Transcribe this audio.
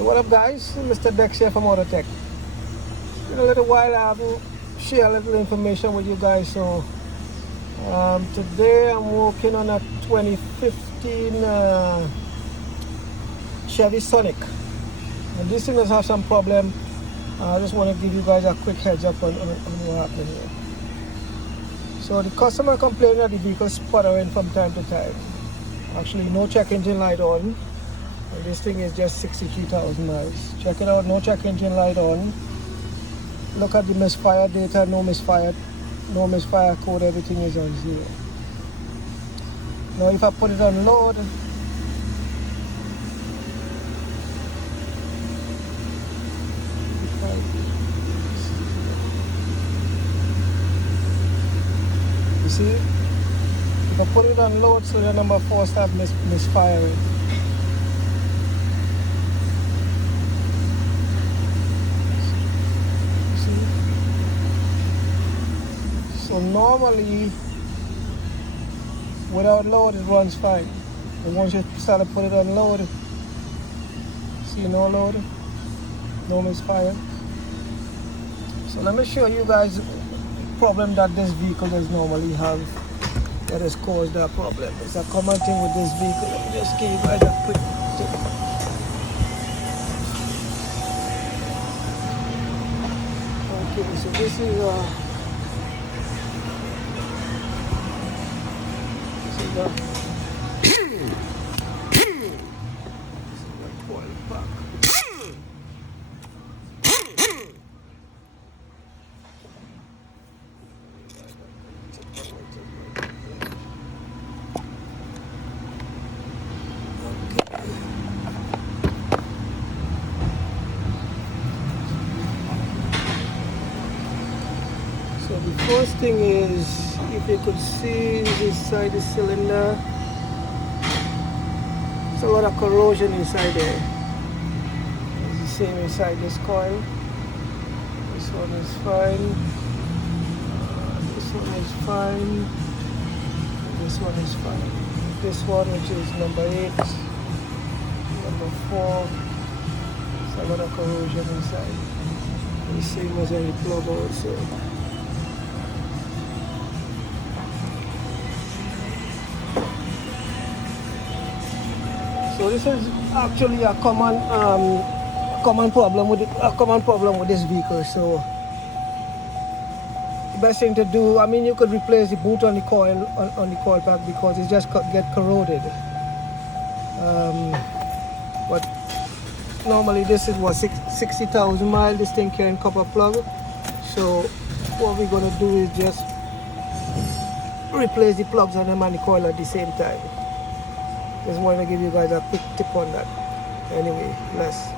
What up, guys? Mr. Dex here from Autotech. In a little while I haven't shared a little information with you guys, so today I'm working on a 2015 Chevy Sonic, and this thing does have some problem. I just want to give you guys a quick heads up on what happened here. So the customer complained that the vehicle sputtering from time to time. Actually, no check engine light on. And this thing is just 63,000 miles. Check it out, no check engine light on. Look at the misfire data, no misfire code, everything is on 0. Now if I put it on load, you see, if I put it on load, so the number 4 start misfiring. So normally, without load, it runs fine. But once you start to put it on load, see, no load, no misfire. So let me show you guys the problem that this vehicle does normally have that has caused that problem. It's a common thing with this vehicle. Let me just give you guys a quick tip. Okay, so this is so the first thing is, if you could see inside the cylinder, there's a lot of corrosion inside there. It's the same inside this coil. This one is fine. This one is fine. This one is fine. This one, which is number 8, number 4, there's a lot of corrosion inside. The same as any plug also. So this is actually a common problem with this vehicle. So the best thing to do, I mean, you could replace the boot on the coil on the coil pack because it just get corroded. But normally this is what 60,000 miles. This thing carrying copper plug. So what we're gonna do is just replace the plugs on them and the coil at the same time. Just want to give you guys a quick tip on that. Anyway, bless.